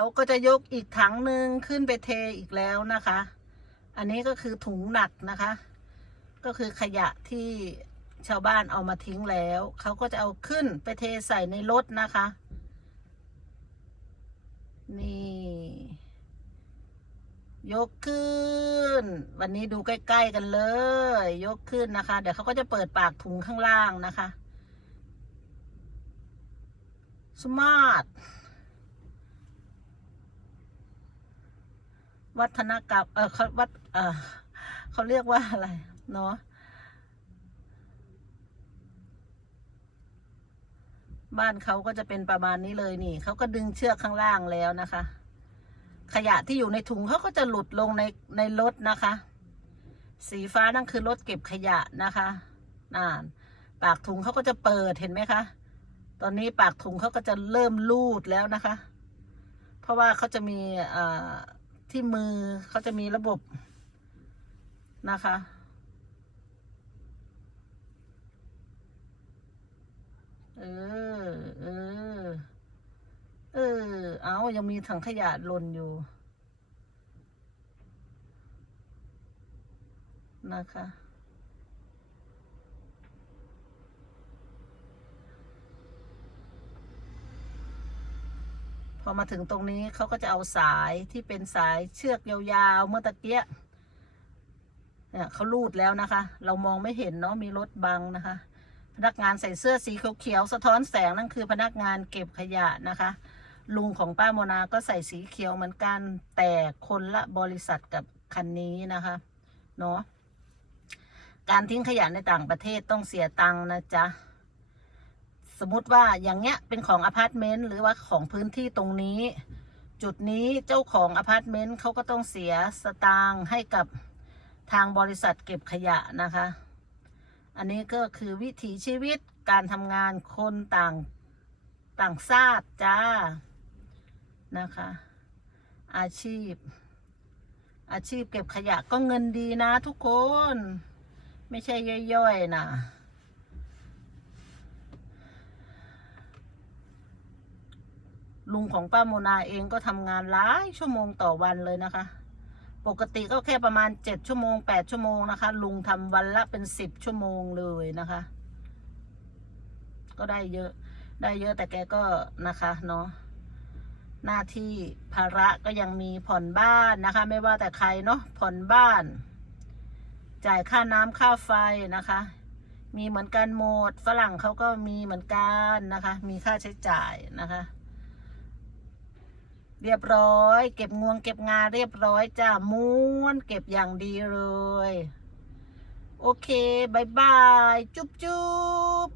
เราก็จะยกอีกถังหนึ่งขึ้นไปเทอีกแล้วนะคะ อันนี้ก็คือถุงหนักนะคะ ก็คือขยะที่ชาวบ้านเอามาทิ้งแล้ว เขาก็จะเอาขึ้นไปเทใส่ในรถนะคะ นี่ ยกขึ้น วันนี้ดูใกล้ๆกันเลย ยกขึ้นนะคะ เดี๋ยวเขาก็จะเปิดปากถุงข้างล่างนะคะ สมาร์ท วัฒนกรรมเออเขาวัดเออเขาเรียกว่าอะไร เนาะบ้านเขาก็จะเป็นประมาณนี้เลยนี่เขาก็ดึงเชือกข้างล่างแล้วนะคะ ขยะที่อยู่ในถุงเขาก็จะหลุดลงในในรถนะคะ สีฟ้านั่นคือรถเก็บขยะนะคะน่านปากถุงเขาก็จะเปิดเห็นไหมคะ ตอนนี้ปากถุงเขาก็จะเริ่มลูดแล้วนะคะ เพราะว่าเขาจะมีอ่า ที่มือเขาจะมีระบบนะคะ เออ เออ เออ เอายังมีถังขยะหล่นอยู่ นะคะ พ อมาถึงตรงนี้เขาก็จะเอาสายที่เป็นสายเชือกยาวๆเมื่อตะเกียเนี่ยเขาลูดแล้วนะคะ เรามองไม่เห็นเนาะมีรถบังนะคะ พนักงานใส่เสื้อสีเขียวๆสะท้อนแสงนั่นคือพนักงานเก็บขยะนะคะ ลุงของป้าโมนาก็ใส่สีเขียวเหมือนกันแต่คนละบริษัทกับคันนี้นะคะเนาะการทิ้งขยะในต่างประเทศต้องเสียตังค์นะจ๊ะ สมมติว่าอย่างเงี้ยเป็นของอพาร์ตเมนต์หรือว่าของพื้นที่ตรงนี้ จุดนี้เจ้าของอพาร์ตเมนต์เขาก็ต้องเสียสตางค์ให้กับทางบริษัทเก็บขยะนะคะ อันนี้ก็คือวิถีชีวิตการทำงานคนต่างต่างชาติจ้านะคะ อาชีพ อาชีพเก็บขยะก็เงินดีนะทุกคน ไม่ใช่ย่อยๆนะ ลุงของป้าโมนาเองก็ทำงานหลายชั่วโมงต่อวันเลยนะคะ ปกติก็แค่ประมาณเจ็ดชั่วโมงแปดชั่วโมงนะคะ ลุงทำวันละเป็นสิบชั่วโมงเลยนะคะ ก็ได้เยอะได้เยอะแต่แกก็นะคะเนาะหน้าที่ภาระก็ยังมีผ่อนบ้านนะคะ ไม่ว่าแต่ใครเนาะผ่อนบ้าน จ่ายค่าน้ำค่าไฟนะคะ มีเหมือนกันหมดฝรั่งเขาก็มีเหมือนกันนะคะ มีค่าใช้จ่ายนะคะ เรียบร้อย เก็บงวงเก็บงาเรียบร้อยจ้าม้วนเก็บอย่างดีเลย โอเคบายบาย จุ๊บจุ๊บ